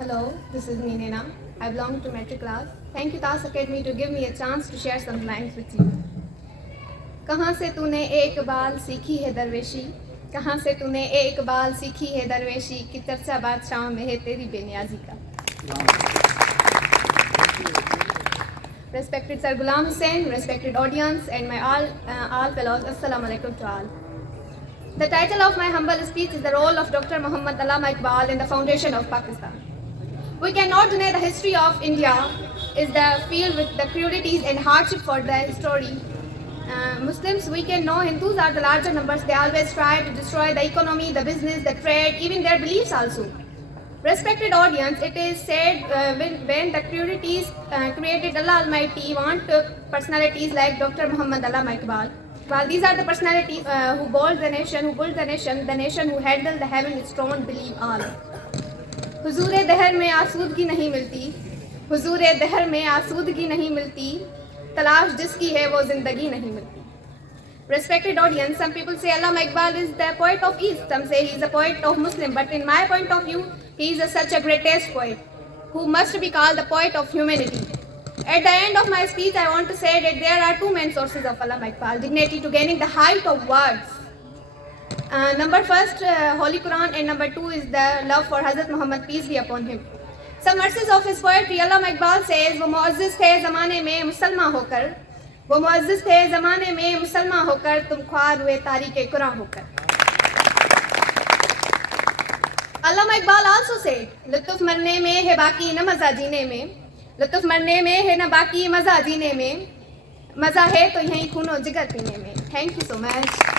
Hello, this is Naina. I belong to metric class. Thank you TAS Academy to give me a chance to share some lines with you. कहाँ से तूने ए इकबाल सीखी है दरवेशी, कहाँ से तूने ए इकबाल सीखी है दरवेशी कि चर्चा बादशाहों में है तेरी बेनियाजी का. Respected Sir Ghulam Hussain, respected audience, and my all fellows, Assalamu alaikum to all. The title of my humble speech is the role of Dr. Muhammad Allama Iqbal in the foundation of Pakistan. We cannot deny the history of India is the field with the crudities and hardship for the history. Muslims, we can know Hindus are the larger numbers. They always try to destroy the economy, the business, the trade, even their beliefs also. Respected audience, it is said when the crudities created Allah Almighty want personalities like Dr. Muhammad Allama Iqbal. Well, these are the personalities who built the nation who handled the heaven with strong belief all. हुजूरे दहर में आसूदगी नहीं मिलती, हुजूरे दहर में आसूदगी नहीं मिलती, तलाश जिसकी है वो जिंदगी नहीं मिलती. Respected audience, some people say Allama Iqbal is the poet of East, some say he is a poet of Muslim, but in my point of view, he is such a greatest poet who must be called the poet of humanity. At the end of my speech, I want to say that there are two main sources of Allama Iqbal, dignity to gaining the height of words. Number first, Holy Quran, and number two is the love for Hazrat Muhammad, peace be upon him. Some verses of his poetry, Allama Iqbal says, वो मुअज़्ज़िज़ थे ज़माने में मुसलमान होकर, वो मुअज़्ज़िज़ थे ज़माने में मुसलमान होकर, तुम ख्वार हुए तारीक़े कुरान होकर. Allama Iqbal also said, लुत्फ़ मरने में है बाकी न मज़ा जीने में, लुत्फ़ मरने में है न बाकी मज़ा जीने में, मज़ा है तो यहीं खूनो जिगर पीने में. Thank you so much.